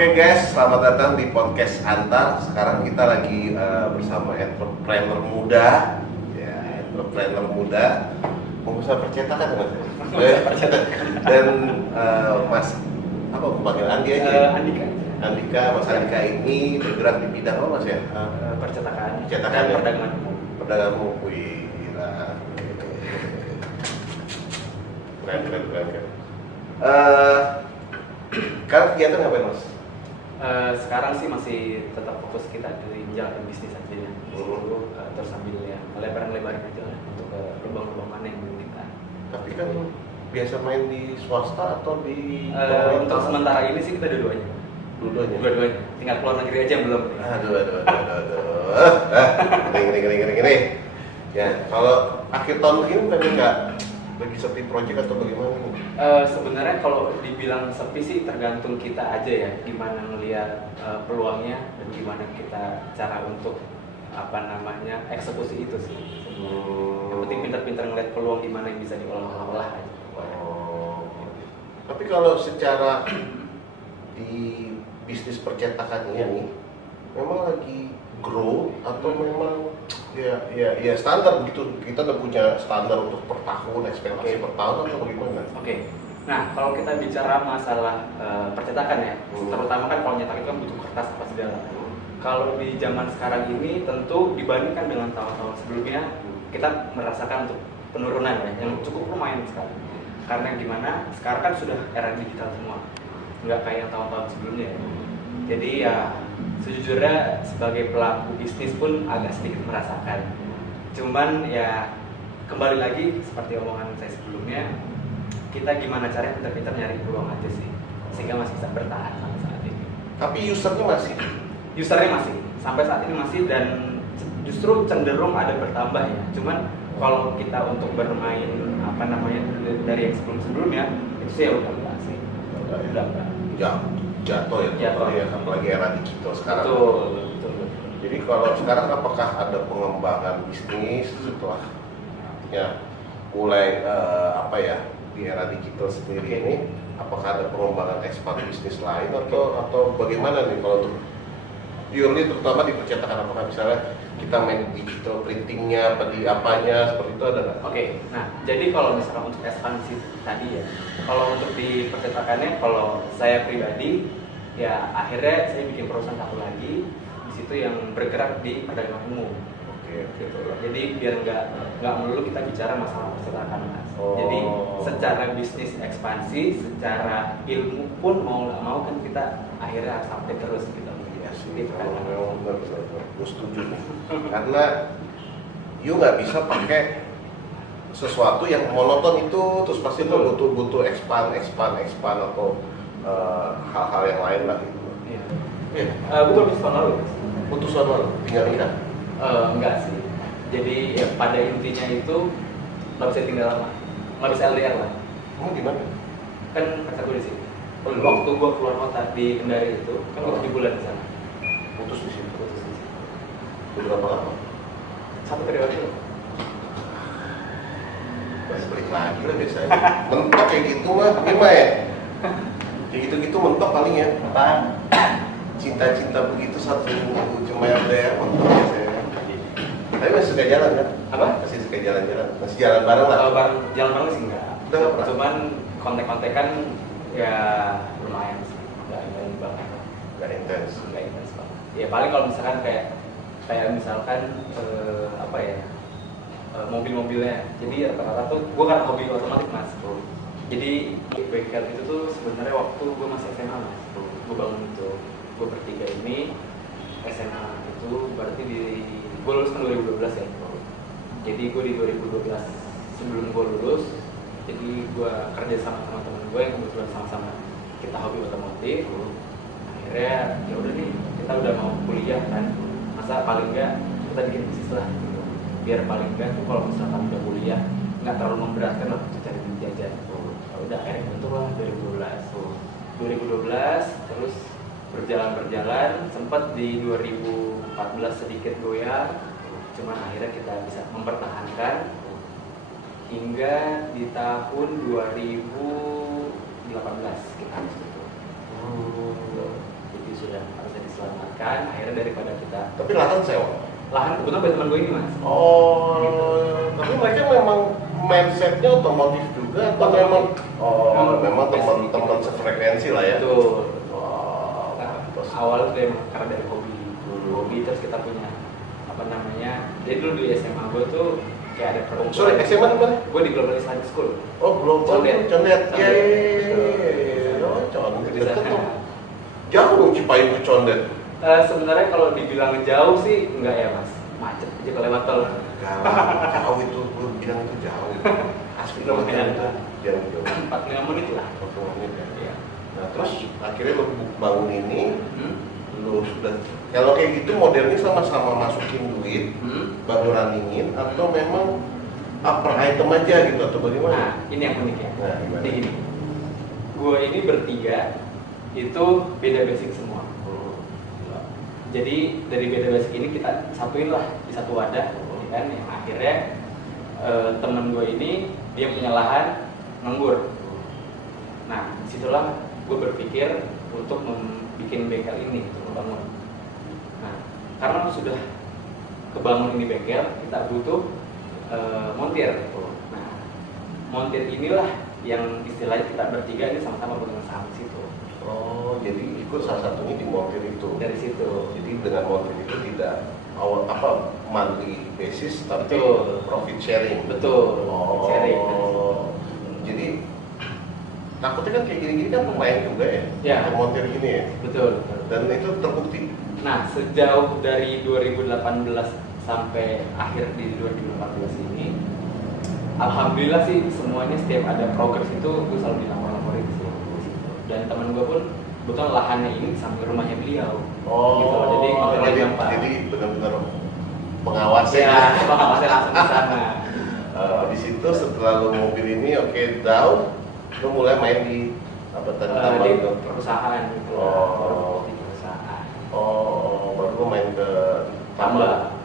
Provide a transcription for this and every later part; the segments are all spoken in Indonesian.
Oke guys, selamat datang di podcast Antar. Sekarang kita lagi bersama entrepreneur muda, ya entrepreneur muda, pengusaha percetakan kan? Dan Mas, apa panggil Andi aja? Andika, Mas Andika ini bergerak di bidang apa Mas ya? Percetakan Percetakan dan ya? perdagangan umum. Perdagangan umum, wih gila. Keren. Sekarang kegiatan ngapain Mas? Sekarang sih masih tetap fokus kita di menjalankan bisnis aja ya. Terus sambil ya lebaran aja lah untuk lubang-lubang mana yang belum kita. Tapi kan biasa main di swasta atau di Untuk sementara ini sih kita dua-duanya. Dua-duanya. Tinggal keluar negeri aja yang belum. Aduh. Gini. Ya, kalau akhir tahun begini kan nggak lagi sepi project atau bagaimana nih? Sebenarnya kalau dibilang sepi sih tergantung kita aja ya, gimana ngelihat peluangnya dan gimana kita cara untuk eksekusi itu sih. Yang penting pintar-pintar ngelihat peluang gimana yang bisa diolah aja. Oh. Tapi kalau secara di bisnis percetakan ini nih, memang lagi grow atau memang ya standar begitu, kita udah punya standar untuk per tahun, ekspektasi per tahun atau bagaimana? Oke. Nah, kalau kita bicara masalah percetakan ya, terutama kan kalau nyetak itu kan butuh kertas apa segala. Kalau di zaman sekarang ini tentu dibandingkan dengan tahun-tahun sebelumnya, kita merasakan untuk penurunan ya, yang cukup lumayan sekali. Karena gimana? Sekarang kan sudah era digital semua, nggak kayak yang tahun-tahun sebelumnya ya. Jadi ya sejujurnya sebagai pelaku bisnis pun agak sedikit merasakan. Cuman ya kembali lagi seperti omongan saya sebelumnya, kita gimana caranya pintar-pintar nyari peluang aja sih, sehingga masih bisa bertahan sampai saat ini. Tapi usernya masih Sampai saat ini masih, dan justru cenderung ada bertambah ya. Cuman kalau kita untuk bermain dari yang sebelumnya itu sih ya udah enggak sih. Udah enggak. Jatuh ya, apalagi era digital sekarang. Betul. Jadi kalau sekarang apakah ada pengembangan bisnis setelah ya mulai di era digital sendiri ini, apakah ada pengembangan expand bisnis lain atau bagaimana nih kalau untuk purely terutama di percetakan, apakah misalnya kita main digital printingnya apa di apanya seperti itu ada nggak? Oke, nah jadi kalau misalkan untuk ekspansi tadi ya, kalau untuk di percetakannya, kalau saya pribadi ya akhirnya saya bikin perusahaan satu lagi di situ yang bergerak di perdagangan umum. Oke. Gitu. Jadi biar nggak melulu kita bicara masalah percetakan mas. Jadi secara bisnis ekspansi, secara ilmu pun mau nggak mau kan kita akhirnya harus update terus gitu. Gitu kan. Benar, gue setuju nih. Karena you nggak bisa pakai sesuatu yang monoton itu, terus pasti lo butuh expand atau hal-hal yang lain lah gitu. Iya. Gue Betul, tahun lalu. putus sama lo, tinggal nikah. Enggak sih. Jadi ya pada intinya itu nggak bisa tinggal lama, nggak bisa LDR lah. Kamu di mana? Kan pacar gue di sini. Waktu gue keluar kota di Kendari itu kan gue 7 bulan di sana. Putus di situ. Putus di sini. Berapa lama? 1 periode loh. Balik lagi lah biasanya. Mentok kayak gitu mah, gimana ya? Kayak gitu-gitu mentok paling ya. Apaan? Cinta-cinta begitu satu cuma yang ada mentok biasanya. Tapi masih suka jalan kan? Apa? Masih suka jalan-jalan. Masih jalan bareng lah. Kalau jalan bareng sih enggak. Udah nggak pernah? Cuman kontek-kontekan ya lumayan sih. Enggak intens banget. Gak intens. Enggak intens banget. Ya paling kalau misalkan kayak misalkan mobil-mobilnya. Jadi rata-rata tuh gue kan hobi otomotif mas. Jadi bengkel itu tuh sebenarnya waktu gue masih SMA mas. Gue bangun itu. Gue bertiga ini SMA itu berarti gue lulus kan 2012 ya. Jadi gue di 2012 sebelum gue lulus, jadi gue kerja sama teman-teman gue yang kebetulan sama-sama kita hobi otomotif. Akhirnya ya udah nih, kita udah mau kuliah kan, masa paling enggak kita bikin bisnis lah gitu. Biar paling enggak tuh kalau misalkan udah kuliah nggak terlalu memberatkan lah untuk cari duit jajan. Ya udah akhirnya bentuk lah 2012 terus berjalan sempat di 2014 sedikit goyang, cuman akhirnya kita bisa mempertahankan hingga di tahun 2018 kita harus itu. itu sudah harusnya diselamatkan. Akhirnya daripada kita Tapi lahan sewa. lahan kebetulan buat teman gue ini mas. Oh, tapi mereka memang mindsetnya otomotif juga atau memang memang teman-teman sefrekuensi lah ya. Betul. Wow, Nah, terus awalnya dari karena dari hobi terus kita punya apa namanya. Jadi dulu di SMA gue tuh kayak ada perkumpulan. sorry, SMA di mana? Gue di Global Islamic School. Oh, belum tahu. Condet. Condet. Condet. Iya. Oh, Condet. Di Deket sana. tuh. Jauh dong Cipayung ke Condet. Sebenarnya kalau dibilang jauh sih enggak ya mas, macet aja kalau lewat tol. Jauh itu, gue bilang itu jauh. Asli Lumayan. jauh. 45 menit lah. Satu menit ya. Iya. Nah, terus akhirnya lo bangun ini, Hmm? lo sudah kalau kayak gitu modelnya sama-sama masukin duit, Hmm? baru runningin atau memang upper item aja gitu atau Nah, bagaimana? ini yang unik ya. Nah, gimana? Jadi gini, gue ini bertiga itu beda basic semua. Jadi dari beda basic ini kita satuin lah di satu wadah, ya kan? Yang akhirnya temen gue ini dia punya lahan nganggur. Nah, disitulah gue berpikir untuk membuat bengkel ini, untuk membangun. Nah, karena sudah kebangun ini bengkel, kita butuh montir. Nah, montir inilah yang istilahnya kita bertiga ini sama-sama pegang saham di situ. Oh, jadi ikut salah satunya di montir itu. Dari situ. Jadi dengan montir itu tidak awal monthly basis tapi Betul. profit sharing. Betul. Oh. Sharing. Jadi takutnya kan kayak gini-gini kan lumayan juga ya. Ya. Untuk montir gini ya. Betul. Dan itu terbukti. Nah, sejauh dari 2018 sampai akhir di 2018 ini, alhamdulillah sih semuanya setiap ada progres itu gue selalu dilapor-laporin sih. Dan teman gue pun kebetulan lahannya ini samping rumahnya beliau. Gitu. Jadi kontrolnya gampang. jadi benar-benar pengawasnya. Ya, pengawasnya langsung di sana. Habis itu setelah lo mobil ini oke down, lo mulai main di apa tadi Di tambang itu? perusahaan gitu. Oh. Baru di perusahaan. Oh, baru lo main ke Tambah.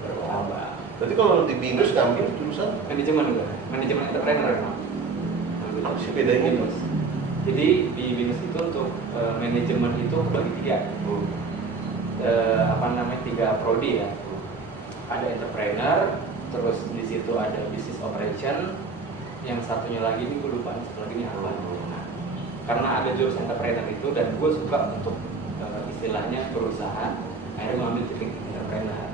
Berarti kalau di BINUS ngambil jurusan Manajemen gue, manajemen entrepreneur emang. apa sih bedanya itu? Jadi di BINUS itu untuk manajemen itu bagi tiga, apa namanya, 3 prodi ya. Ada entrepreneur, terus di situ ada business operation, yang satunya lagi ini gue lupa nih, satu lagi ini apa. Nah, karena ada jurusan entrepreneur itu dan gue suka untuk istilahnya berusaha, akhirnya gue ambil teknik entrepreneur.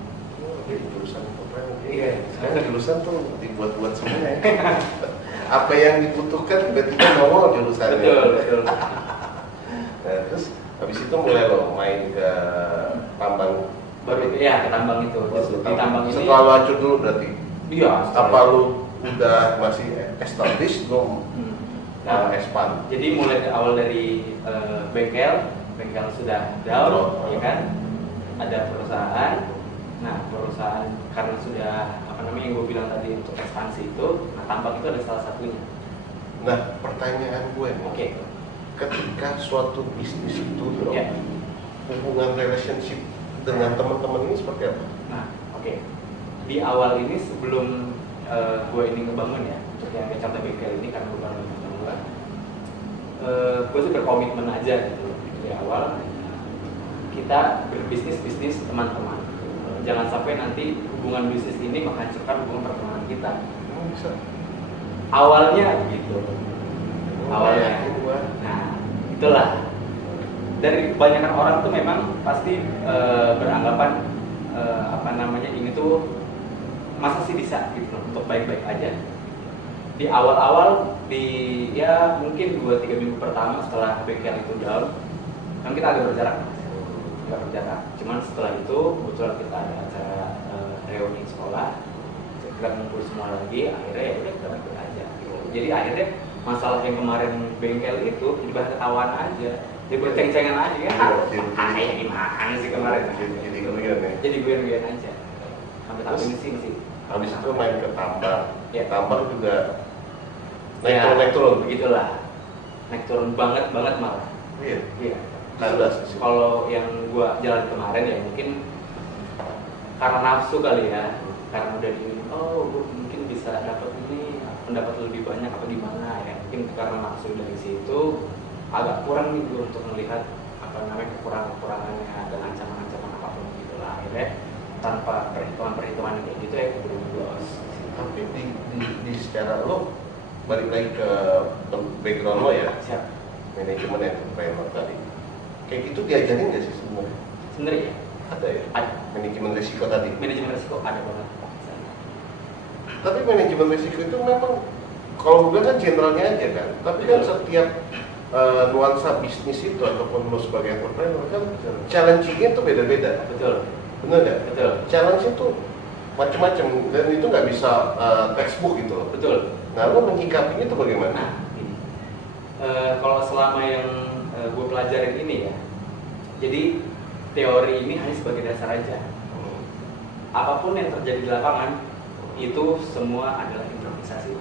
Jadi jurusan entrepreneur. Iya. Sekarang jurusan tuh dibuat-buat semua ya. Apa yang dibutuhkan tiba-tiba nongol jurusannya. Betul. Nah, terus habis itu mulai lo main ke tambang. Baru ya ke tambang itu. Di tambang ini. Setelah lo hancur dulu berarti. Iya. Apa lu udah masih established belum expand? Jadi mulai awal dari bengkel sudah down, ya kan? Ada perusahaan. Nah, perusahaan karena sudah apa namanya yang gue bilang tadi untuk ekspansi itu, nah tambang itu ada salah satunya. Nah, pertanyaan gue nih, Oke. ketika suatu bisnis itu bro, Ya. hubungan relationship dengan teman-teman ini seperti apa? Nah, oke. Di awal ini sebelum gue ini ngebangun ya, untuk yang contoh bengkel ini karena gue baru ngebangun, gue sih berkomitmen aja gitu dari awal. Kita berbisnis teman-teman. Jangan sampai nanti hubungan bisnis ini menghancurkan hubungan pertemanan kita. Emang bisa? Awalnya begitu. Awalnya. Gue. Nah, itulah. Dari kebanyakan orang tuh memang pasti beranggapan apa namanya ini tuh masa sih bisa gitu untuk baik-baik aja. Di awal-awal ya mungkin 2-3 minggu pertama setelah bengkel itu down, kan kita agak berjarak. Cuman setelah itu kebetulan kita ada acara reuni sekolah, kita ngumpul semua lagi, akhirnya ya udah kita baik aja gitu. Jadi akhirnya masalah yang kemarin bengkel itu dibahas ketahuan aja, jadi berceng-cengan aja ya. Ya gimana sih kemarin? Jadi kalian ya. Jadi gue aja. Sampai tahun ini sih. Habis itu main ke tambang. Ya. Tambang juga Ya, naik turun. Begitulah. Naik turun banget malah. Iya. Iya. Kandas. Kalau yang gua jalan kemarin ya mungkin karena nafsu kali ya, karena udah gua mungkin bisa dapat ini pendapat lebih banyak apa gimana ya, mungkin karena nafsu dari situ agak kurang nih gua untuk melihat apa namanya kekurangannya dan ancaman-ancaman apapun gitu lah. Akhirnya tanpa perhitungan kayak gitu ya keburu lolos. Tapi di secara lo balik lagi ke background lo ya, Siap. manajemen entrepreneur tadi. Kayak gitu diajarin nggak sih sebenarnya? Sebenarnya ya, Ada ya? ada. Manajemen risiko tadi. Manajemen risiko ada banget. Tapi manajemen risiko itu memang kalau gue kan generalnya aja kan. Tapi kan setiap nuansa bisnis itu ataupun lo sebagai entrepreneur kan challenge-nya itu beda-beda. Betul. Benar nggak? Betul. Challenge itu macam-macam dan itu nggak bisa textbook gitu loh. Betul. Nah, lo menyikapinya itu bagaimana? Nah, ini kalau selama yang gue pelajarin ini ya, jadi teori ini hanya sebagai dasar aja. Apapun yang terjadi di lapangan itu semua adalah improvisasi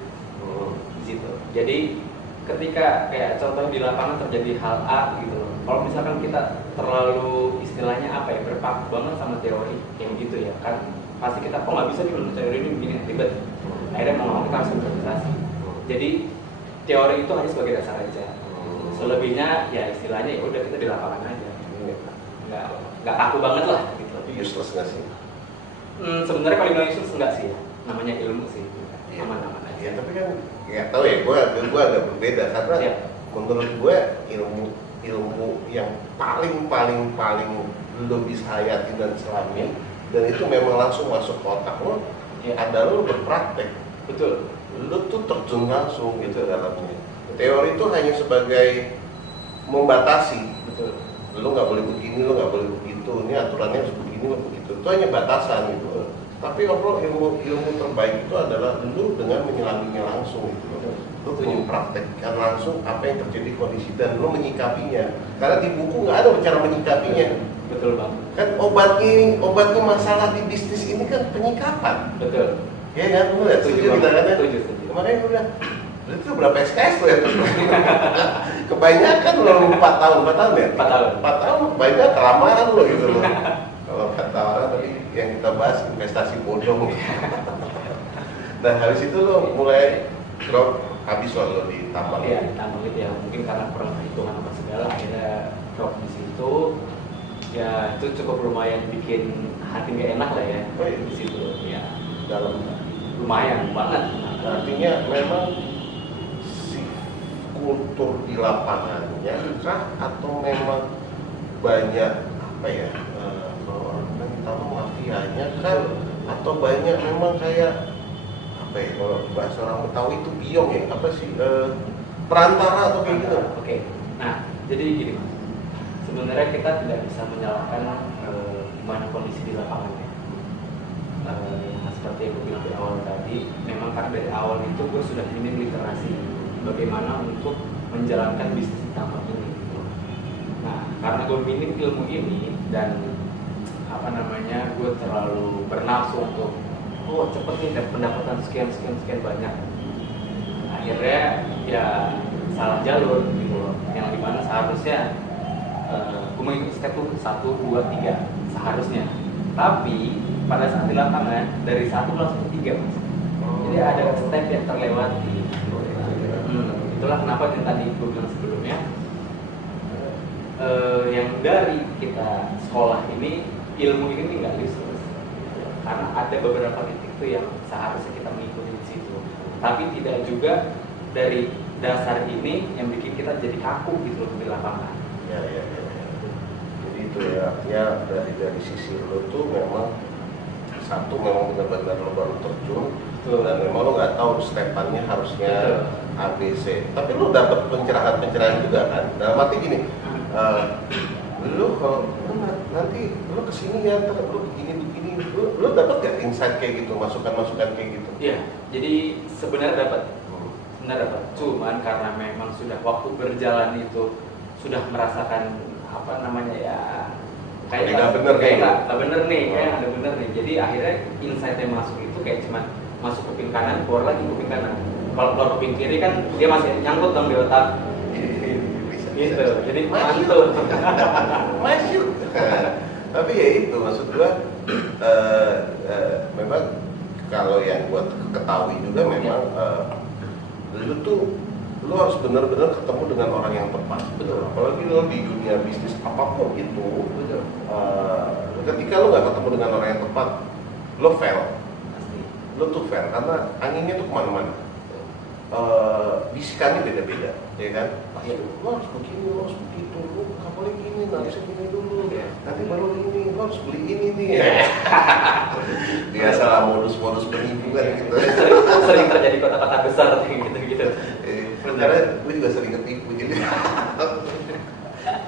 di situ. Jadi ketika kayak contoh di lapangan terjadi hal A gitu loh. Kalau misalkan kita terlalu istilahnya apa ya, berpaku banget sama teori kayak gitu ya kan, pasti kita kok nggak bisa nih menurut teori ini begini ribet. Akhirnya mau kita harus improvisasi. Jadi teori itu hanya sebagai dasar aja. Selebihnya ya istilahnya ya udah kita di lapangan aja. Nggak kaku banget lah gitu. Tapi useless nggak sih? Sebenarnya kalau bilang useless enggak sih ya. Namanya ilmu sih. Iya. Aman-aman aja. Ya tapi kan nggak tahu ya, gue agak berbeda karena Iya. menurut gue ilmu yang paling lo bisa hayati dan selami dan itu memang langsung masuk ke otak lo adalah lo berpraktek. Betul. Lo tuh terjun langsung gitu dalamnya. Teori itu hanya sebagai membatasi. Betul. Lo nggak boleh begini, lo nggak boleh begitu. Ini aturannya harus begini, begitu. Itu hanya batasan gitu. Tapi overall ilmu terbaik itu adalah lo dengan menyelaminya langsung gitu. Lo mempraktekkan langsung apa yang terjadi kondisi dan lo menyikapinya. Karena di buku nggak ada cara menyikapinya. Betul bang. Kan obatnya masalah di bisnis ini kan penyikapan. Betul. Ya kan, lu lihat setuju kita kan ya? Setuju. Makanya gue bilang, itu berapa SKS tuh ya? Kebanyakan lo 4 tahun ya? 4 tahun. 4 tahun, banyak kelamaan lo gitu loh. Kalau 4 tahun tadi yang kita bahas investasi bodong. Dan habis itu lo mulai drop, habis lo di tambang. Iya, tambang gitu ya. Mungkin karena kurang perhitungan apa segala, akhirnya drop di situ. Ya itu cukup lumayan bikin hati nggak enak lah ya. Oh, iya. Di situ. Ya dalam lumayan banget. Artinya memang si kultur di lapangannya kah atau memang banyak apa ya kalau orang bilang kita mafianya kan atau banyak memang kayak apa ya kalau bahasa orang Betawi itu biong ya apa sih perantara atau kayak gitu. Oke. Nah jadi gini mas, sebenarnya kita tidak bisa menyalahkan gimana kondisi di lapangannya. Seperti yang gue bilang di awal tadi, memang karena dari awal itu gue sudah minim literasi bagaimana untuk menjalankan bisnis di tambang ini. Nah, karena gue minim ilmu ini dan apa namanya, gue terlalu bernafsu untuk cepet nih dapat pendapatan sekian banyak. Akhirnya ya salah jalur gitu loh, yang dimana seharusnya gue mengikuti step tuh 1, 2, 3 seharusnya. Tapi pada saat di lapangan dari 1 langsung ke 3 mas. Jadi ada step yang terlewati. Itulah kenapa yang tadi gue bilang sebelumnya yang dari kita sekolah ini ilmu ini nggak useless. Karena ada beberapa titik tuh yang seharusnya kita mengikuti di situ. Tapi tidak juga dari dasar ini yang bikin kita jadi kaku gitu loh di lapangan. Ya. Jadi itu ya artinya dari sisi lo tuh memang satu memang benar-benar lo baru terjun. Betul. Dan memang lo nggak tahu stepannya harusnya ABC. Tapi lo dapat pencerahan juga kan. Dalam arti gini, lo kalau nanti lo kesini ya, ntar lo begini, lo dapat gak insight kayak gitu, masukan-masukan kayak gitu? Iya, jadi sebenarnya dapat. Cuman karena memang sudah waktu berjalan itu sudah merasakan apa namanya ya kayak nggak bener kayak ada bener nih. Jadi akhirnya insight yang masuk itu kayak cuma masuk kuping kanan, keluar lagi kuping kanan. Kalau keluar kuping kiri kan dia masih nyangkut dong di otak. Gitu. Jadi mantul. Masuk. Tapi ya itu maksud gua memang kalau yang gua ketahui juga memang lu tuh lu harus benar-benar ketemu dengan orang yang tepat. Betul. Apalagi lu di dunia bisnis apapun itu, Betul. ketika lu nggak ketemu dengan orang yang tepat, lu fail. Pasti. Lu tuh fail karena anginnya tuh kemana-mana. Bisikannya beda-beda, ya kan? Pasti lu harus begini, lu harus begitu, lu nggak boleh gini, nanti segini dulu, nanti baru ini, lu harus beli ini nih. Biasalah modus-modus penipu kan gitu. Sering terjadi kota-kota besar gitu-gitu. Sebenarnya gue juga sering ketipu jadi.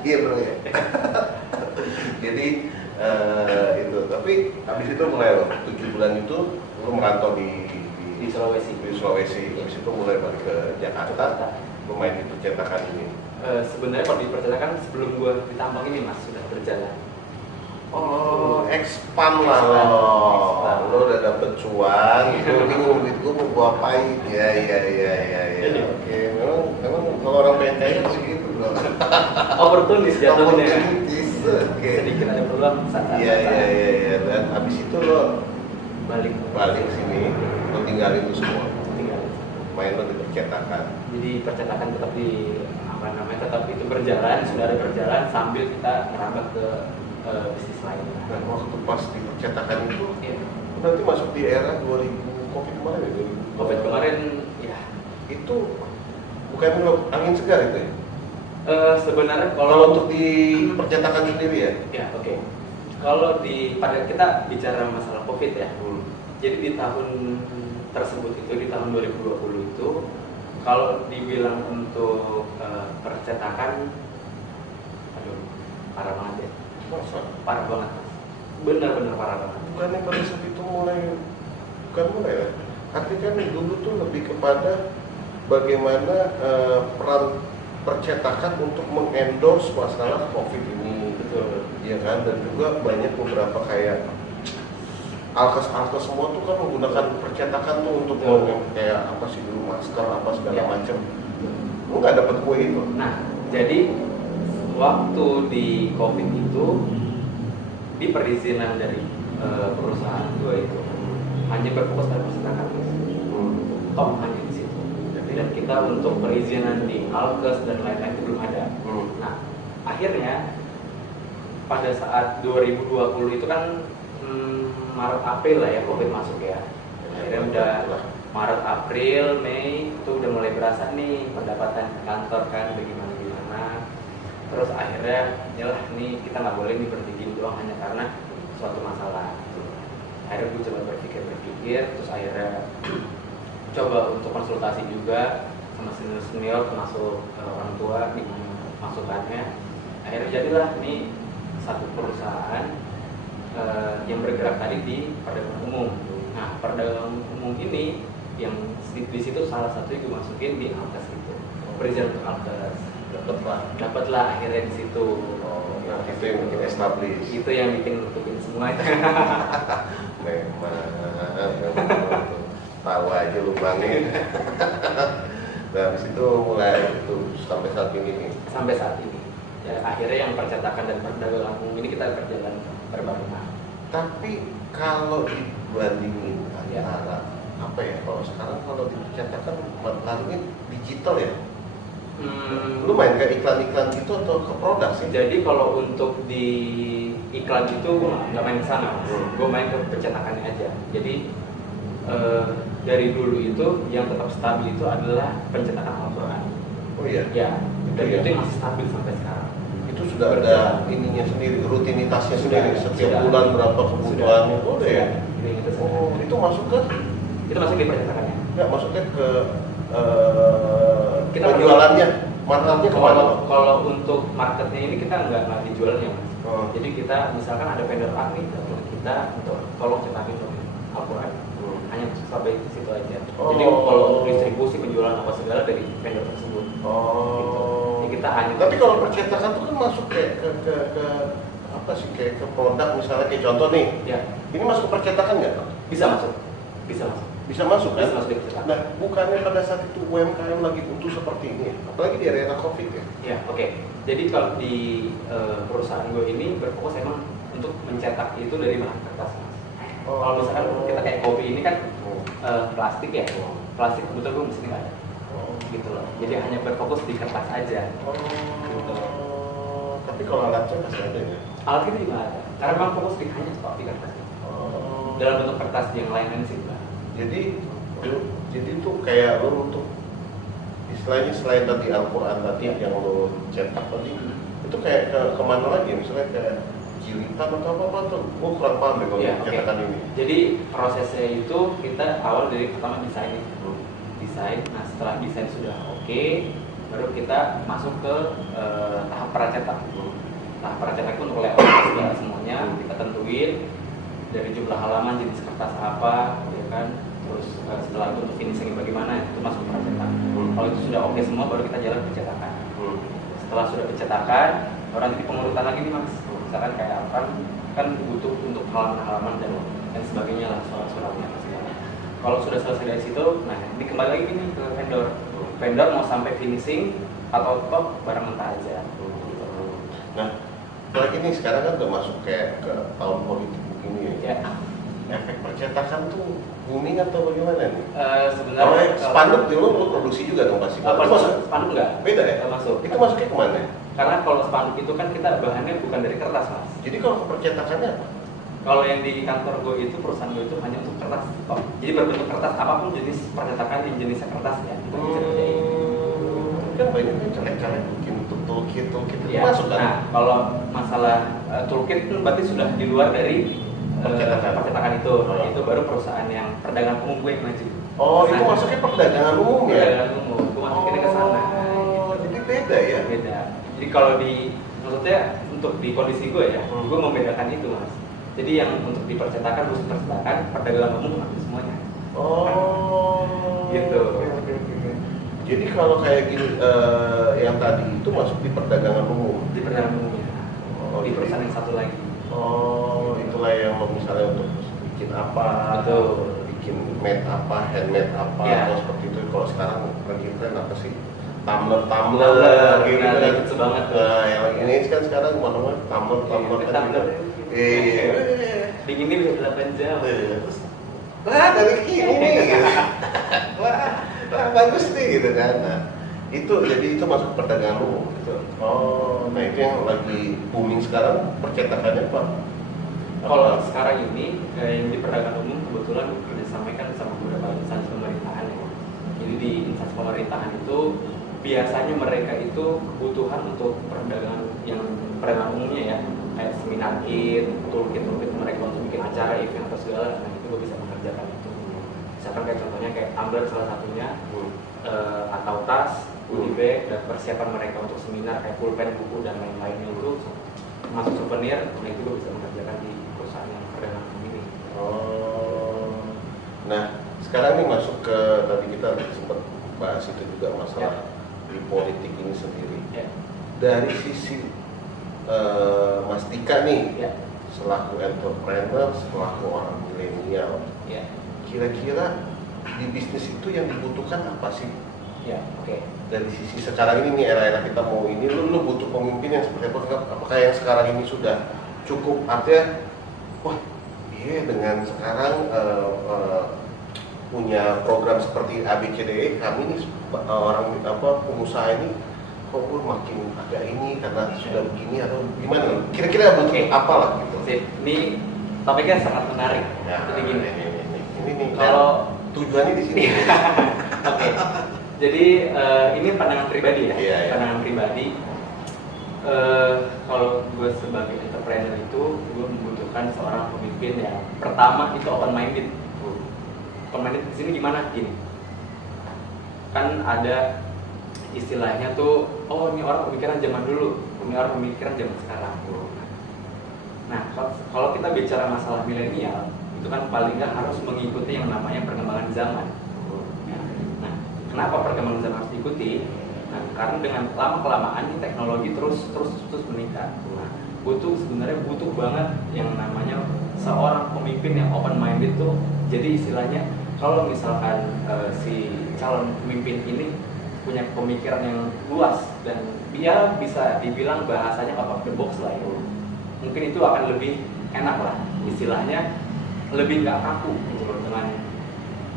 Iya bro ya. Jadi itu, tapi habis itu mulai 7 bulan itu lu merantau di Sulawesi. Habis itu mulai balik ke Jakarta, lu main di percetakan ini. Sebenarnya kalau di percetakan sebelum gue ditambang ini mas sudah berjalan. Oh, expand lah lo udah dapet cuan, itu bingung duit gue mau gue apain? Ya. Oke, memang kalau orang pengen kaya kan segitu bro. Oportunis jatuhnya. Opportunities, oke. Sedikit ada peluang saat. Iya. Dan abis itu lo balik sini, lo tinggalin itu semua. tinggal. Main lo di percetakan. Jadi percetakan tetap tetap itu berjalan, sudah ada berjalan sambil kita merambah ke bisnis lain. Nah, waktu pas di percetakan itu, Iya. berarti masuk di era 2000 Covid kemarin ya? Covid kemarin, ya. Itu bukan angin segar itu ya? Sebenarnya Kalau untuk di percetakan sendiri ya? ya oke. Kalau pada kita bicara masalah Covid ya. Jadi di tahun tersebut itu di tahun 2020 itu kalau dibilang untuk percetakan, aduh parah banget ya. Masa? Parah banget, benar-benar parah banget. Bukannya pada saat itu bukan mulai ya? Artinya kan dulu tuh lebih kepada bagaimana peran percetakan untuk mengendorse masalah COVID ini, Betul. ya kan? Dan juga banyak beberapa kayak alkes semua tuh kan menggunakan percetakan tuh untuk kayak apa sih dulu masker apa segala Ya. macam. Lu nggak dapet kue itu? Nah, jadi waktu di COVID itu di perizinan dari perusahaan gue itu hanya berfokus pada percetakan, top hanya di situ. Dan kita untuk perizinan di alkes dan lain-lain itu belum ada. Nah, akhirnya pada saat 2020 itu kan Maret April lah ya COVID masuk ya. Akhirnya udah Maret April Mei itu udah mulai berasa nih pendapatan kantor kan bagaimana. Terus akhirnya yalah nih kita nggak boleh nih berhenti gini doang hanya karena suatu masalah. Akhirnya gue coba berpikir terus akhirnya coba untuk konsultasi juga sama senior termasuk orang tua gimana masukannya. Akhirnya jadilah nih satu perusahaan yang bergerak tadi di perdagangan umum. Nah, perdagangan umum ini yang di situ salah satu yang gue masukin di alkes itu. Perizinan untuk alkes. Dapatlah akhirnya di situ. Nah, itu yang bikin establish. Itu yang bikin nutupin semua itu. Memang tahu aja lubangnya. Nah, habis itu mulai itu sampai saat ini nih. Sampai saat ini. Ya, akhirnya yang percetakan dan perdagangan umum ini kita berjalan berbarengan. Tapi kalau dibandingin antara apa ya, kalau sekarang kalau di percetakan larinya digital ya? Lu main ke iklan-iklan gitu atau ke produk sih? Jadi kalau untuk di iklan itu gue nggak main ke sana, gue main ke percetakannya aja. Jadi dari dulu itu yang tetap stabil itu adalah pencetakan Al-Quran. Oh iya? Ya, dan Iya. itu yang masih stabil sampai sekarang. Itu sudah ada ininya sendiri, rutinitasnya sendiri, setiap bulan berapa kebutuhannya. Oh udah ya? Oh, itu masuk ke? Itu masuk di percetakannya. Ya, masuknya ke Kita penjualannya, marketnya kemana? Kalau untuk marketnya ini kita nggak dijualnya mas. Oh. Jadi kita misalkan ada vendor A nih, kita untuk tolong cetakin Al-Quran. Hanya sampai di situ aja. Oh. Jadi kalau untuk distribusi penjualan apa segala dari vendor tersebut. Oh. Jadi kita hanya. Tapi kalau percetakan itu kan masuk kayak ke apa sih, kayak ke produk misalnya kayak contoh nih. Ya. Ini masuk ke percetakan nggak? Bisa masuk. Bisa masuk. Bisa masuk kan? Bisa masuk di percetakan. Nah, bukannya pada saat itu UMKM lagi butuh seperti ini ya? Apalagi di era COVID ya? Ya, oke. Jadi kalau di perusahaan gue ini berfokus emang untuk mencetak itu dari bahan kertas mas. Oh. Kalau misalkan kita kayak kopi ini kan plastik ya. Plastik kebetulan gue mesinnya nggak ada. gitu loh. Jadi hanya berfokus di kertas aja. Gitu. Tapi kalau alatnya masih ada ya? Alat itu juga ada, karena memang fokus di hanya stop di kertas. Dalam bentuk kertas yang lain-lain sih Mbak. Jadi itu kayak lo untuk istilahnya selain tadi Al-Quran tadi yang lo cetak tadi, itu kayak kemana lagi? Misalnya kayak jilitan atau apa tuh? Gue kurang paham deh kalau cetakan ini. Jadi prosesnya itu kita awal dari pertama desain. Desain, nah setelah desain sudah oke, baru kita masuk ke tahap pracetak. Tahap pracetak itu untuk layout segala semuanya kita tentuin dari jumlah halaman, jenis kertas apa, ya kan. Terus setelah itu untuk finishing bagaimana itu masuk pracetak. Kalau itu sudah oke semua, baru kita jalan pencetakan. Setelah sudah pencetakan, baru nanti pengurutan lagi nih mas. Misalkan kayak apa kan butuh untuk halaman-halaman dan sebagainya lah, surat-suratnya segala. Kalau sudah selesai dari situ, nah ini kembali lagi nih ke vendor. Vendor mau sampai finishing atau top barang mentah aja. Nah, lagi nih sekarang kan udah masuk kayak ke tahun politik begini ya. Efek percetakan tuh booming atau bagaimana nih? Sebenarnya spanduk dulu lo produksi juga dong pasti. Spanduk enggak? Beda ya? Masuk. Itu masuknya kemana? Karena kalau spanduk itu kan kita bahannya bukan dari kertas mas. Jadi kalau percetakannya apa? Kalau yang di kantor gue itu, perusahaan gue itu hanya untuk kertas. Jadi berbentuk kertas, apapun jenis percetakan yang jenisnya kertas ya. Kita bisa kerjain. Kan banyak kan caleg-caleg bikin toolkit ya, masuk kan? Nah, kalau masalah toolkit itu berarti sudah di luar dari percetakan itu. Itu baru perusahaan yang perdagangan umum gue yang maju. Oh, itu masuknya perdagangan umum ya? Perdagangan umum, gue masukinnya ke sana. Oh, jadi beda ya? Beda. Jadi kalau maksudnya untuk di kondisi gue ya, gue membedakan itu mas. Jadi yang untuk di percetakan, khusus percetakan, perdagangan umum masuk semuanya. Oh, gitu. Jadi kalau kayak gini, yang tadi itu masuk di perdagangan umum? Di perdagangan umumnya. Di perusahaan yang satu lagi. Oh, itulah yang misalnya untuk bikin apa, betul, bikin made apa, handmade apa, atau seperti itu. Kalau sekarang lagi tren apa sih? Tumbler gitu kan. Itu banget. Nah, yang ini kan sekarang mana-mana tumbler kan gitu. Dinginnya bisa 8 jam. Terus, wah dari ini nih. Wah, bagus nih gitu kan. Nah, jadi itu masuk perdagangan umum gitu. Oh, nah itu yang lagi booming sekarang percetakannya Pak. Kalau sekarang ini yang di perdagangan umum kebetulan kerjasamaikan sama beberapa instansi pemerintahan ya. Jadi di instansi pemerintahan itu biasanya mereka itu kebutuhan untuk perdagangan umumnya ya, kayak seminar kit, toolkit mereka untuk bikin acara, event atau segala. Nah itu gue bisa mengerjakan itu. Misalkan kayak contohnya kayak tumbler salah satunya, atau tas, goodie bag, dan persiapan mereka untuk seminar kayak pulpen, buku dan lain-lainnya itu masuk souvenir. Nah itu gue bisa mengerjakan di perusahaan yang perdagangan umum ini. Oh, nah sekarang nih masuk ke tadi kita sempat bahas itu juga masalah di politik ini sendiri. Dari sisi Mas Dika nih, selaku entrepreneur, selaku orang milenial, kira-kira di bisnis itu yang dibutuhkan apa sih? Dari sisi sekarang ini nih, era-era kita mau ini, lu butuh pemimpin yang seperti apa? Apakah yang sekarang ini sudah cukup, artinya wah iya dengan sekarang punya program seperti ABCDE, kami nih orang pengusaha ini kok gue makin agak ini karena sudah begini atau gimana? Kira-kira butuh apa lah gitu? Ini topiknya sangat menarik. Ya, jadi gini, ini nih kalau tujuannya di sini. Oke. Jadi ini pandangan pribadi ya. Pandangan pribadi. Kalau gue sebagai entrepreneur itu, gue membutuhkan seorang pemimpin yang pertama itu open minded. Open minded di sini gimana? Gini. Kan ada istilahnya tuh, oh ini orang pemikiran zaman dulu, ini orang pemikiran zaman sekarang. Nah, kalau kita bicara masalah milenial, itu kan paling nggak harus mengikuti yang namanya perkembangan zaman. Nah, kenapa perkembangan zaman harus diikuti? Nah, karena dengan lama-kelamaan ini teknologi terus meningkat. Nah, sebenarnya butuh banget yang namanya seorang pemimpin yang open minded tuh. Jadi istilahnya kalau misalkan si calon pemimpin ini punya pemikiran yang luas dan dia bisa dibilang bahasanya out of the box lah ya. Mungkin itu akan lebih enak lah, istilahnya lebih nggak kaku gitu loh dengan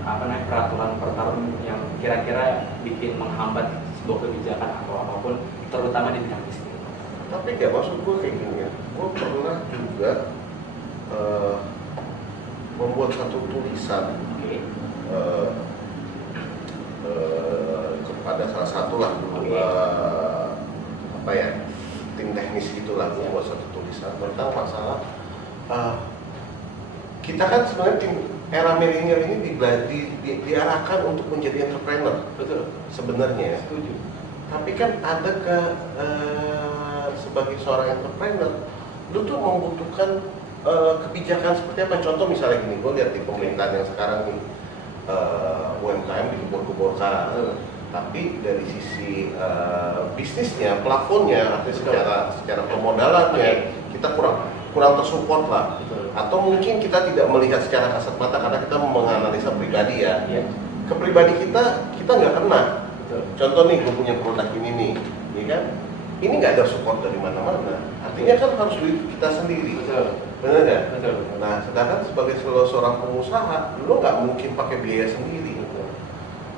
peraturan yang kira-kira bikin menghambat sebuah kebijakan atau apapun, terutama di bidang bisnis. Tapi kayak maksud gue kayak gini ya, gue pernah juga membuat satu tulisan kepada salah satu lah apa ya, tim teknis gitulah, gue buat satu tulisan tentang masalah kita kan sebenarnya tim era milenial ini diarahkan untuk menjadi entrepreneur. Betul. Sebenarnya ya. Setuju. Tapi kan ada sebagai seorang entrepreneur, lu tuh membutuhkan kebijakan seperti apa? Contoh misalnya gini, gue lihat di pemerintahan yang sekarang nih, UMKM digebor-geborkan. Tapi dari sisi bisnisnya, plafonnya, artinya secara permodalannya kita kurang tersupport lah. Betul. Atau mungkin kita tidak melihat secara kasat mata karena kita menganalisa pribadi ya. Iya. Ke pribadi kita nggak kena. Betul. Contoh nih, gue punya produk ini nih, ya kan? Ini nggak ada support dari mana-mana. Artinya kan harus duit kita sendiri. Betul. Benar nggak? Betul. Nah, sedangkan sebagai seorang pengusaha, lo nggak mungkin pakai biaya sendiri. Betul.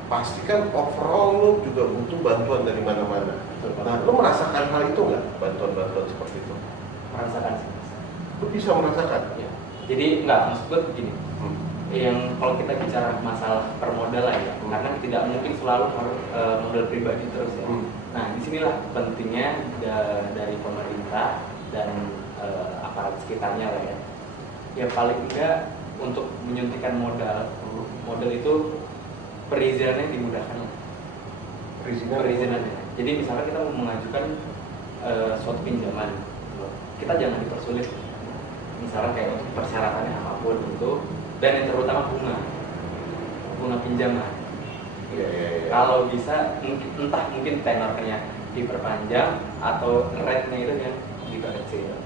Pasti kan overall lo juga butuh bantuan dari mana-mana. Betul. Nah, lo merasakan hal itu nggak? Bantuan-bantuan seperti itu? Merasakan sih, Mas. Lo bisa merasakan? Ya. Jadi maksud gue begini. Yang kalau kita bicara masalah permodalan ya, karena tidak mungkin selalu modal pribadi terus ya. Nah, disinilah pentingnya dari pemerintah dan aparat sekitarnya lah ya. Ya paling tidak untuk menyuntikkan modal itu perizinannya dimudahkan. Perizinannya. Jadi misalnya kita mau mengajukan suatu pinjaman, kita jangan dipersulit. Misalnya kayak untuk persyaratannya apapun itu, dan yang terutama bunga pinjaman. Iya. Kalau bisa mungkin tenornya diperpanjang atau rate-nya itu yang diperkecil.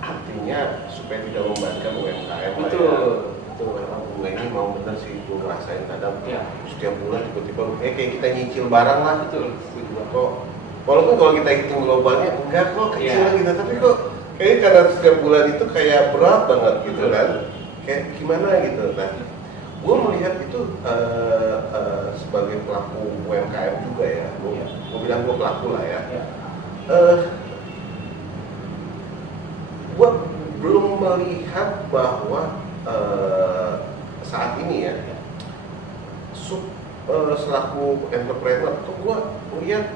Artinya supaya tidak membebankan UMKM. Betul. Karena bunga ini mau bener sih, gue ngerasain kadang Ya. setiap bulan tiba-tiba kayak kita nyicil barang lah. Betul. Kok walaupun kalau kita hitung globalnya enggak kok kecil Ya. gitu, tapi kok kayaknya karena setiap bulan itu kayak berat banget gitu kan, kayak gimana gitu. Nah, gue melihat itu sebagai pelaku UMKM juga ya, gue bilang gue pelaku lah ya. Gue belum melihat bahwa saat ini ya, selaku entrepreneur tuh gue melihat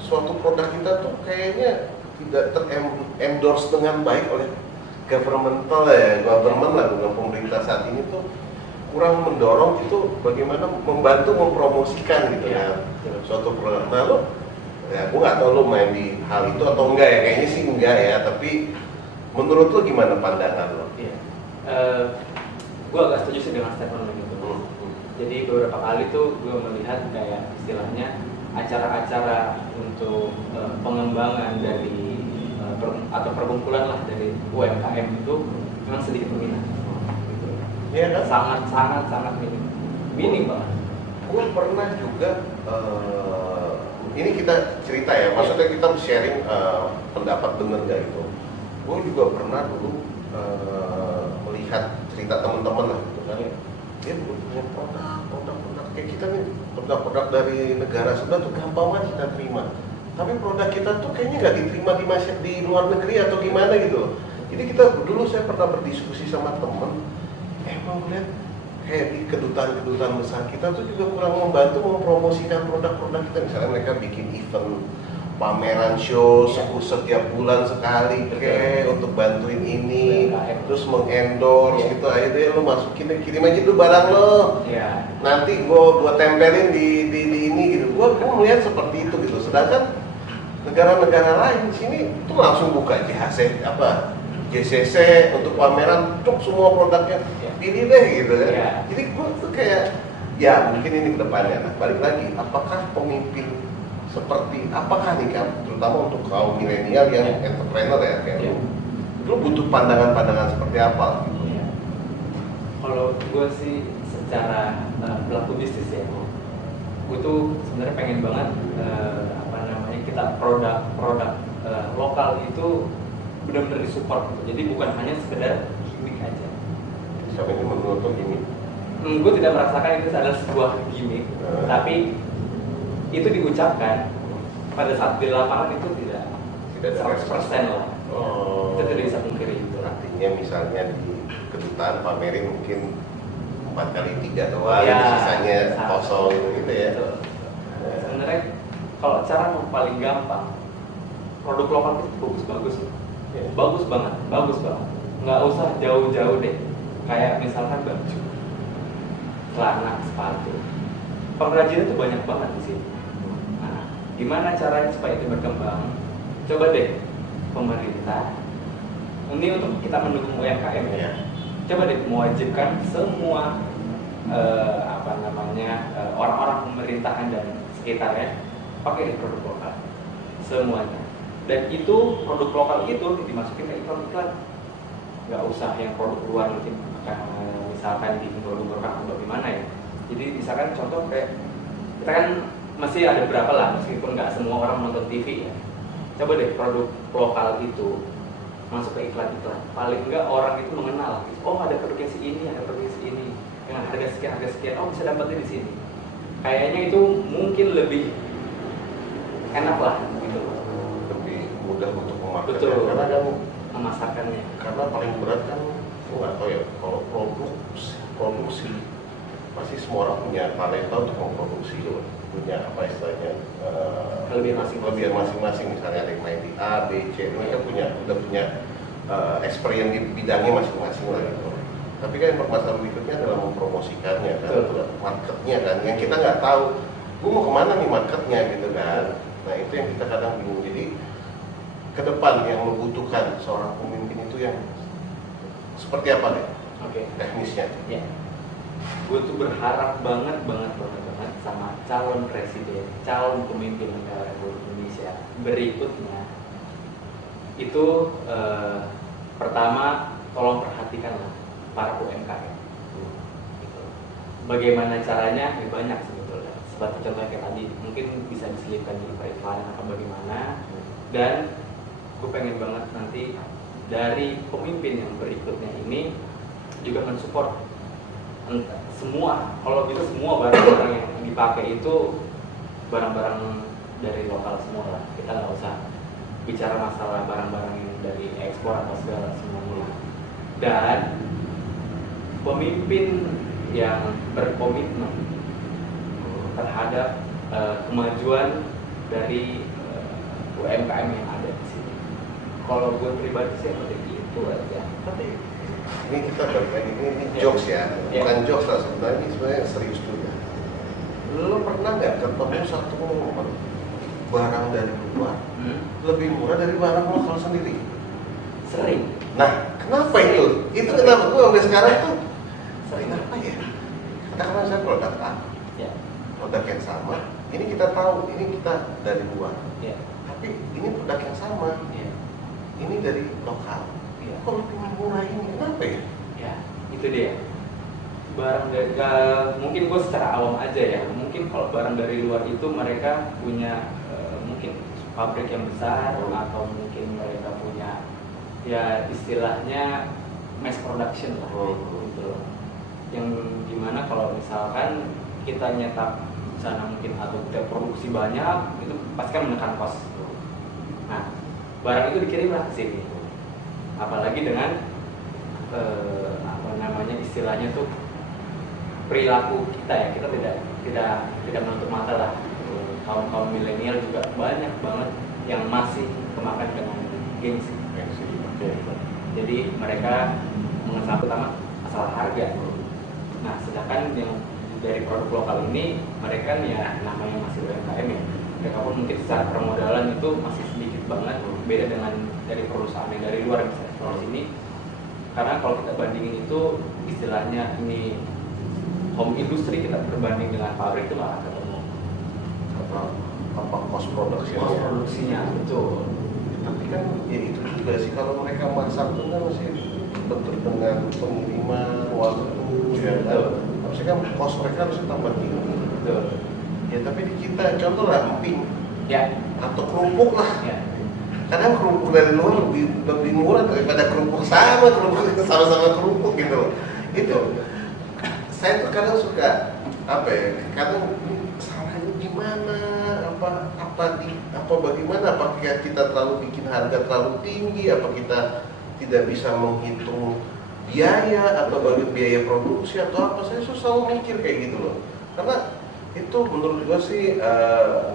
suatu produk kita tuh kayaknya tidak ter-endorse dengan baik oleh government lah, dengan pemerintah saat ini tuh kurang mendorong itu bagaimana membantu mempromosikan gitu ya suatu produk. Nah lo, ya gue nggak tahu lo main di hal itu atau enggak ya, kayaknya sih enggak ya, tapi menurut lo gimana pandangan lo? Iya. Gue agak setuju sih dengan statement lo gitu. Jadi beberapa kali tuh gue melihat kayak istilahnya acara-acara untuk pengembangan dari atau perkumpulan lah dari UMKM itu memang sedikit berminat. Gitu. Iya kan? Sangat minim banget. Gue pernah juga ini kita cerita ya, maksudnya kita sharing pendapat bener gak itu. Gue juga pernah dulu melihat cerita teman-teman lah gitu kan. Dia punya produk kayak kita nih, produk dari negara sebelah tuh gampang banget kita terima. Tapi produk kita tuh kayaknya nggak diterima di luar negeri atau gimana gitu. Jadi dulu saya pernah berdiskusi sama temen, emang lihat kayak di kedutaan besar kita tuh juga kurang membantu mempromosikan produk-produk kita. Misalnya mereka bikin event pameran show setiap bulan sekali kayak untuk bantuin ini, terus mengendorse gitu. Akhirnya lo masukin, kirim aja dulu barang lo, nanti gua tempelin di ini gitu. Gua melihat seperti itu gitu. Sedangkan negara-negara lain sini tuh langsung buka JCC untuk pameran, cuk semua produknya pilih deh gitu kan. Jadi gua tuh kayak ya mungkin ini kedepannya. Nah balik lagi, apakah pemimpin seperti apakah nih kan, terutama untuk kaum milenial yang entrepreneur ya kayak lu butuh pandangan-pandangan seperti apa gitu? Kalau gue sih secara pelaku bisnis ya, gue tuh sebenarnya pengen banget kita produk lokal itu benar-benar disupport gitu. Jadi bukan hanya sekedar gimmick aja. Sampai ini menurut lo gimmick? gue tidak merasakan itu adalah sebuah gimmick, tapi itu diucapkan pada saat di lapangan itu tidak ada 100% lah. Oh. Itu tidak bisa pungkiri itu. Artinya misalnya di kedutaan pamerin mungkin 4 kali 3 doang, Ya, sisanya sama. kosong gitu ya. Betul. Sebenarnya kalau cara yang paling gampang, produk lokal itu bagus-bagus, Ya. bagus banget, nggak usah jauh-jauh deh, kayak misalkan baju, celana, sepatu, pengrajin itu banyak banget di sini. Nah, gimana caranya supaya itu berkembang? Coba deh pemerintah, ini untuk kita mendukung UMKM ya, Ya. coba deh mewajibkan semua orang-orang pemerintahan dan sekitarnya pakai produk lokal semuanya, dan itu produk lokal itu dimasukin ke iklan-iklan, nggak usah yang produk luar mungkin misalkan diundur-undurkan atau gimana ya. Jadi misalkan contoh kayak kita kan masih ada berapa lah, meskipun nggak semua orang nonton TV ya, coba deh produk lokal itu masuk ke iklan-iklan, paling enggak orang itu mengenal, oh ada produknya si ini, ada produknya si ini dengan harga sekian, oh bisa dapatnya di sini. Kayaknya itu mungkin lebih enak lah gitu. Lebih mudah untuk memakainya. Betul. Karena kan Memasarkannya. karena paling berat kan nggak tahu ya, kalau produksi pasti semua orang punya talenta untuk memproduksi, punya apa istilahnya kelebihan masing-masing. Misalnya ada yang main di A, B, C, mereka udah punya experience di bidangnya masing-masing lah gitu. Tapi kan permasalahan berikutnya adalah mempromosikannya kan, marketnya kan, yang kita nggak tahu, gue mau kemana nih marketnya gitu kan. Nah itu yang kita kadang bingung. Jadi ke depan yang membutuhkan seorang pemimpin itu yang seperti apa deh? Oke. Teknisnya. Ya. Gue tuh berharap banget sama calon presiden, calon pemimpin negara Republik Indonesia berikutnya itu pertama tolong perhatikanlah para UMKM. Gitu. Bagaimana caranya? Ya banyak sebetulnya. Seperti contohnya kayak tadi, mungkin bisa diselipkan di periklanan atau bagaimana. Dan gue pengen banget nanti dari pemimpin yang berikutnya ini juga mensupport semua, kalau bisa semua barang-barang yang dipakai itu barang-barang dari lokal semua lah. Kita nggak usah bicara masalah barang-barang yang dari ekspor atau segala semuanya. Dan pemimpin yang berkomitmen terhadap kemajuan dari UMKM yang ada di sini. Kalau gue pribadi sih seperti itu aja. Ini kita balik ini jokes ya, bukan jokes lah sebenarnya, ini sebenarnya serius juga. Lo pernah nggak ketemu satu barang dari luar lebih murah dari barang lokal sendiri? Sering. Nah, kenapa itu? Itu kenapa gue sampai sekarang tuh sering apa ya? Karena saya produk A, produk yang sama. Ini kita tahu, ini kita dari luar. Tapi ini produk yang sama. Ini dari lokal. Kok lebih murah ini? Kenapa ya? Ya, itu dia. Barang dari mungkin gue secara awam aja ya. Mungkin kalau barang dari luar itu mereka punya mungkin pabrik yang besar atau mungkin mereka punya ya istilahnya mass production lah gitu. Yang dimana kalau misalkan kita nyetak sana mungkin atau kita produksi banyak itu pasti kan menekan kos. Nah, barang itu dikirimlah ke sini. Apalagi dengan istilahnya tuh perilaku kita ya, kita tidak menutup mata lah. Kaum milenial juga banyak banget yang masih kemakan dengan gengsi. Jadi mereka mengesampingkan pertama masalah harga. Nah, sedangkan yang dari produk lokal ini mereka ya namanya masih UMKM ya. Mereka pun mungkin secara permodalan itu masih sedikit banget, beda dengan dari perusahaan yang dari luar misalnya kalau sini. Karena kalau kita bandingin itu istilahnya ini home industry, kita berbanding dengan pabrik itu malah ketemu apa cost produksinya. Betul. Tapi kan ya itu juga sih, kalau mereka masak itu kan masih bentuk dengan pengiriman waktu ya kan. Harusnya kan cost mereka harusnya tambah tinggi. Betul. Ya tapi di kita contoh lah emping atau kerupuk lah. Kadang kerupuk dari luar lebih murah daripada kerupuk sama kerupuk gitu loh. Itu saya tuh kadang suka apa ya, kadang salahnya gimana, apa bagaimana, apakah kita terlalu bikin harga terlalu tinggi, apa kita tidak bisa menghitung biaya atau bagi biaya produksi atau apa. Saya selalu mikir kayak gitu loh, karena itu menurut gue sih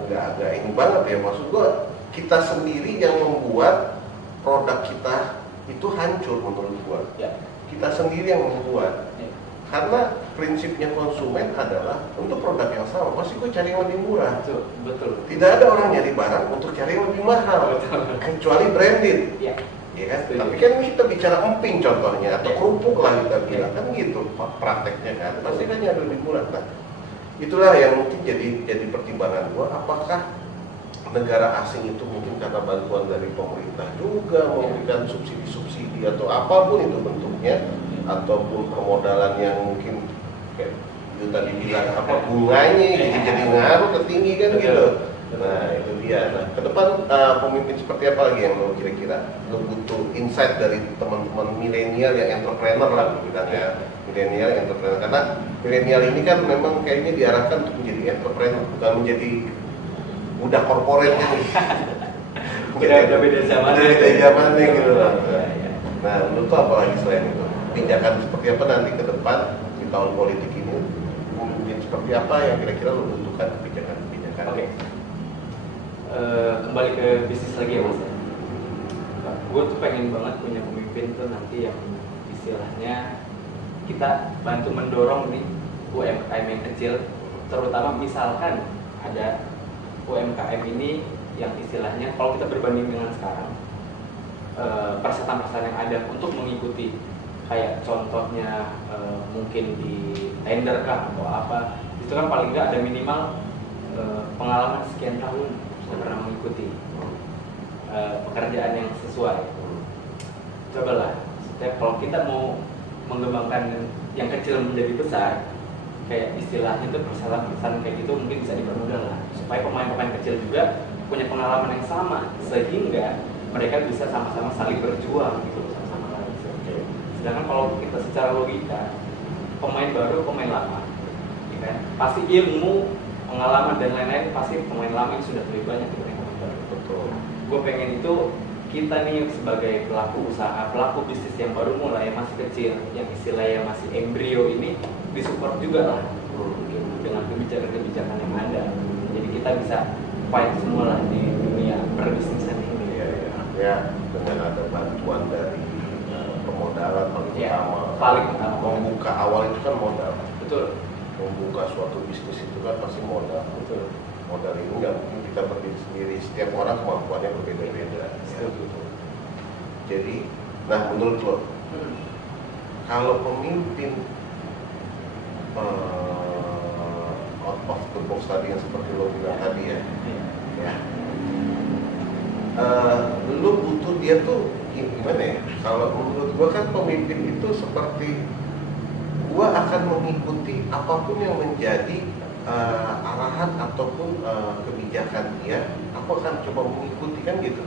agak ini banget ya. Maksud gue kita sendiri yang membuat produk kita itu hancur menurut gue ya. Kita sendiri yang membuat ya. Karena prinsipnya konsumen adalah untuk produk yang sama pasti gue cari yang lebih murah. Betul. Tidak ada orang nyari barang untuk cari yang lebih mahal. Betul. Kecuali branded ya. Ya kan? Tapi kan kita bicara emping contohnya atau kerupuk lah kita bilang kan gitu prakteknya kan. Pasti kan nyari lebih murah. Nah, itulah yang mungkin jadi pertimbangan gua, apakah negara asing itu mungkin karena bantuan dari pemerintah juga memberikan subsidi-subsidi atau apapun itu bentuknya, ataupun permodalan yang mungkin kayak itu tadi bilang apa bunganya jadi ngaruh ke tinggi kan gitu. Nah itu dia. Nah ke depan pemimpin seperti apa lagi yang lo kira-kira lo butuh insight dari teman-teman milenial yang entrepreneur lah bilang ya, milenial entrepreneur, karena milenial ini kan memang kayaknya diarahkan untuk menjadi entrepreneur bukan menjadi budak korporat kan. Udah beda zamannya gitu lah. Nah menurut lo apa lagi selain itu? Kebijakan seperti apa nanti ke depan di tahun politik ini, mungkin seperti apa yang kira-kira lo butuhkan kebijakan-kebijakan? Oke. Kembali ke bisnis lagi ya mas. Gue tuh pengen banget punya pemimpin tuh nanti yang istilahnya kita bantu mendorong nih UMKM yang kecil, terutama misalkan ada UMKM ini yang istilahnya kalau kita berbanding dengan sekarang persyaratan-persyaratan yang ada untuk mengikuti kayak contohnya mungkin di tender kah atau apa, itu kan paling nggak ada minimal pengalaman sekian tahun sudah pernah mengikuti pekerjaan yang sesuai. Cobalah setiap kalau kita mau mengembangkan yang kecil menjadi besar, kayak istilahnya itu persyaratan kayak gitu mungkin bisa dipermudah lah supaya pemain-pemain kecil juga punya pengalaman yang sama sehingga mereka bisa sama-sama saling berjuang gitu sama-sama lain. Sedangkan kalau kita secara logika pemain baru pemain lama ya kan? Pasti ilmu pengalaman dan lain-lain pasti pemain lama yang sudah lebih banyak dibanding pemain baru. Betul. Gue pengen itu kita nih sebagai pelaku usaha, pelaku bisnis yang baru mulai masih kecil, yang istilahnya masih embrio ini disupport juga lah dengan kebijakan-kebijakan yang ada. Jadi kita bisa fight semua lah di dunia perbisnisan ini. Ya, dengan ada bantuan dari pemodalan paling utama. Membuka awal itu kan modal. Betul. Membuka suatu bisnis itu kan pasti modal. Betul. Modal ini nggak mungkin kita berdiri sendiri. Setiap orang kemampuannya berbeda-beda. Ya. Jadi, nah menurut lo, kalau pemimpin out of the box tadi yang seperti lo bilang tadi ya, lo butuh dia tuh gimana ya? Kalau menurut gua kan pemimpin itu seperti gua akan mengikuti apapun yang menjadi arahan ataupun kebijakan dia, aku akan coba mengikuti kan gitu.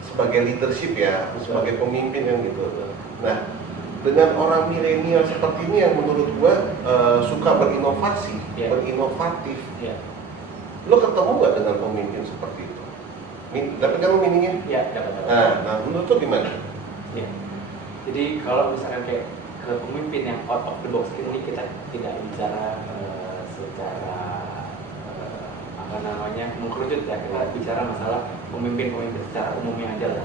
Sebagai leadership ya, sebagai pemimpin kan gitu. Nah, dengan orang milenial seperti ini yang menurut gua suka berinovasi, berinovatif. Lo ketemu nggak dengan pemimpin seperti itu? Tapi kan lo miningin? Nah, menurut lo gimana? Jadi kalau misalkan kayak ke pemimpin yang out of the box ini kita tidak bicara secara apa namanya mengkerucut ya, kita bicara masalah pemimpin-pemimpin secara umumnya aja lah.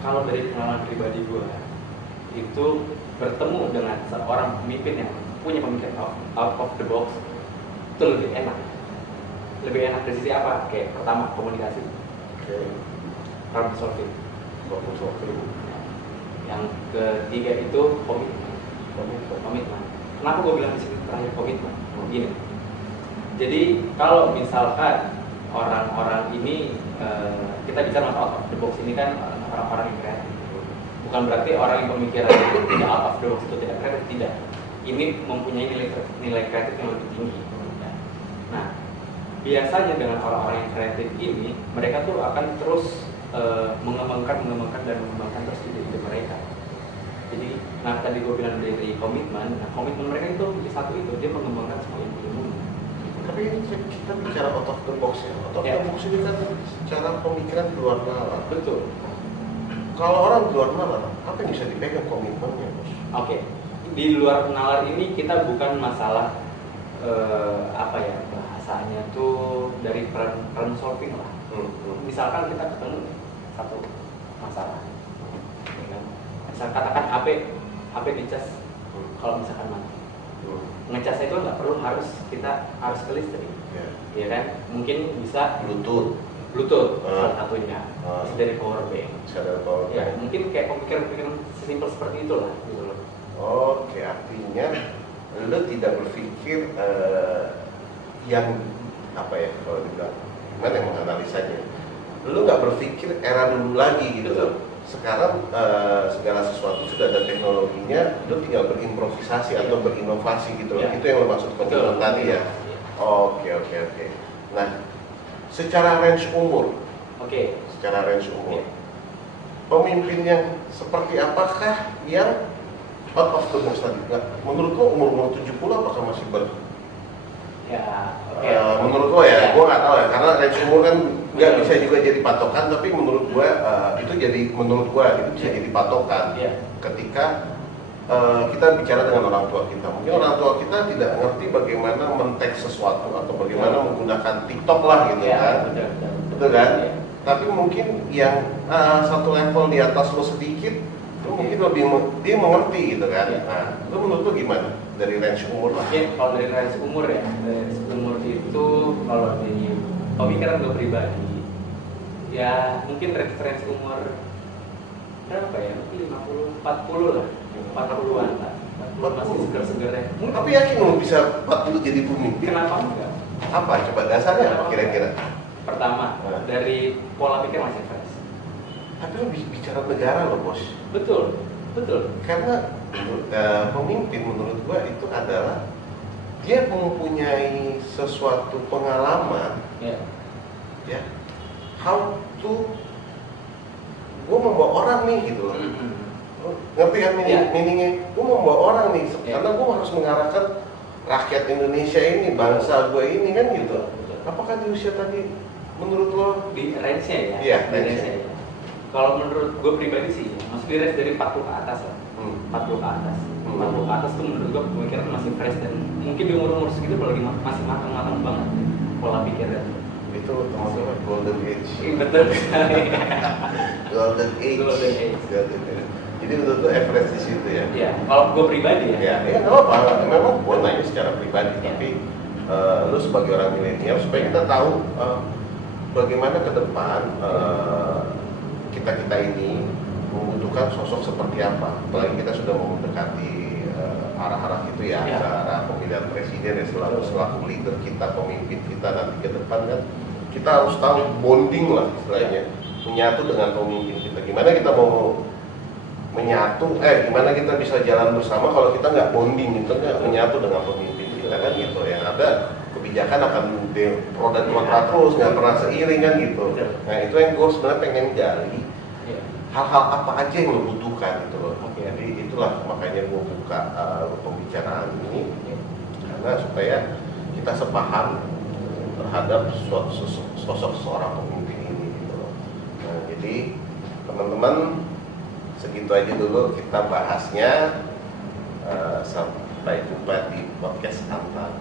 Kalau dari pengalaman pribadi gue itu bertemu dengan seorang pemimpin yang punya pemikiran out of the box itu lebih enak. Lebih enak dari sisi apa? Kayak pertama komunikasi, problem solving. Yang ketiga itu komitmen. Kenapa gue bilang di sini terakhir komitmen? Gini. Jadi kalau misalkan orang-orang ini kita bicara masalah out of the box ini kan orang-orang yang kreatif. Bukan berarti orang yang pemikirannya itu tidak out of the box itu tidak kreatif, tidak. Ini mempunyai nilai kreatif yang lebih tinggi. Nah, biasanya dengan orang-orang yang kreatif ini mereka tuh akan terus mengembangkan terus ide-ide mereka. Jadi, nah tadi gue bilang dari komitmen, nah komitmen mereka itu satu itu dia mengembangkan semua ilmu. Tapi ini kita bicara out of the box ya. Out of Ya. the box ini kan cara pemikiran di luar nalar. Betul. Kalau orang di luar nalar, apa yang bisa dipegang komitmennya, bos? Oke, di luar nalar ini kita bukan masalah apa ya bahasanya tuh dari problem solving lah. Misalkan kita ketemu satu masalah, ya kan? Misal katakan HP dicas, kalau misalkan mati, ngecasnya itu nggak perlu kita harus ke listrik, Ya. ya kan? Mungkin bisa Bluetooth. salah satunya, bisa dari power bank. Sadar power Ya, bank. mungkin kayak pemikiran-pemikiran sesimpel seperti itulah, gitu loh. Oke, artinya lo tidak berpikir yang apa ya kalau dibilang gimana yang menganalisanya. Lo nggak berpikir era dulu lagi gitu loh. Sekarang segala sesuatu sudah ada teknologinya, lo tinggal berimprovisasi atau berinovasi gitu loh. Ya. Itu yang lo maksud komitmen tadi ya. Oke. Nah, secara range umur, Oke. pemimpin yang seperti apakah yang out of the box tadi? Nggak, menurut lo umur 70 apakah masih Ya, oke. menurut lo ya, Ya. gue nggak tahu ya, karena range umur kan nggak Betul. bisa juga jadi patokan, tapi menurut gue itu bisa jadi patokan Iya. ketika kita bicara dengan orang tua kita. Mungkin orang tua kita tidak ngerti bagaimana men-tag sesuatu atau bagaimana menggunakan TikTok lah gitu Ya, kan, betul. betul kan? Iya. Tapi mungkin yang satu level di atas lo sedikit, itu mungkin dia mengerti gitu kan. Iya. Nah, itu menurut lo gimana dari range umur lah? Oke, kalau dari range umur ya, dari range umur itu kalau di pemikiran gue pribadi, ya mungkin range umur berapa ya? Mungkin 50, 40 lah, 40-an lah. 40 masih seger-seger ya. Tapi yakin lo bisa 40 jadi pemimpin? Kenapa enggak? Apa? Coba dasarnya apa kira-kira? Pertama, dari pola pikir masih fresh. Tapi lo bicara negara lo bos. Betul. Karena pemimpin menurut gua itu adalah dia mempunyai sesuatu pengalaman Ya. ya, how to gua membawa orang nih gitu loh. Ngerti kan Ya. meaningnya? Gua membawa orang nih Ya. karena gua harus mengarahkan rakyat Indonesia ini, bangsa gua ini kan gitu. Betul. Apakah di usia tadi menurut lo? Di range-nya ya? Iya, Di range-nya ya. Kalau menurut gue pribadi sih, masih di range dari 40 ke atas lah. 40 ke atas. 40 ke atas tuh menurut gue pemikiran masih fresh dan mungkin di umur-umur segitu kalau lagi masih matang-matang banget pola pikirnya. Itu teman-teman golden age. Betul sekali. Golden age. Golden age. Jadi menurut lo average di situ ya? Iya, kalau gue pribadi ya. Ya nggak apa-apa. Memang gue nanya secara pribadi, Ya. tapi lo sebagai orang milenial supaya kita tahu bagaimana ke depan kita ini membutuhkan sosok seperti apa. Apalagi kita sudah mau mendekati arah-arah itu ya, Ya. ke arah pemilihan presiden ya, selaku leader kita, pemimpin kita nanti ke depan kan kita harus tahu bonding lah istilahnya, menyatu dengan pemimpin kita. Gimana kita mau menyatu, gimana kita bisa jalan bersama kalau kita nggak bonding, kita nggak menyatu dengan pemimpin kita kan gitu. Yang ada kebijakan akan pro dan kontra terus, nggak pernah seiring kan gitu. Nah itu yang gue sebenarnya pengen gali, Iya. hal-hal apa aja yang lo butuhkan gitu loh. Oke. Jadi itulah makanya gue buka pembicaraan ini, karena supaya kita sepaham terhadap sosok seorang pemimpin ini gitu loh. Nah jadi teman-teman, segitu aja dulu kita bahasnya. Sampai jumpa di podcast Antar.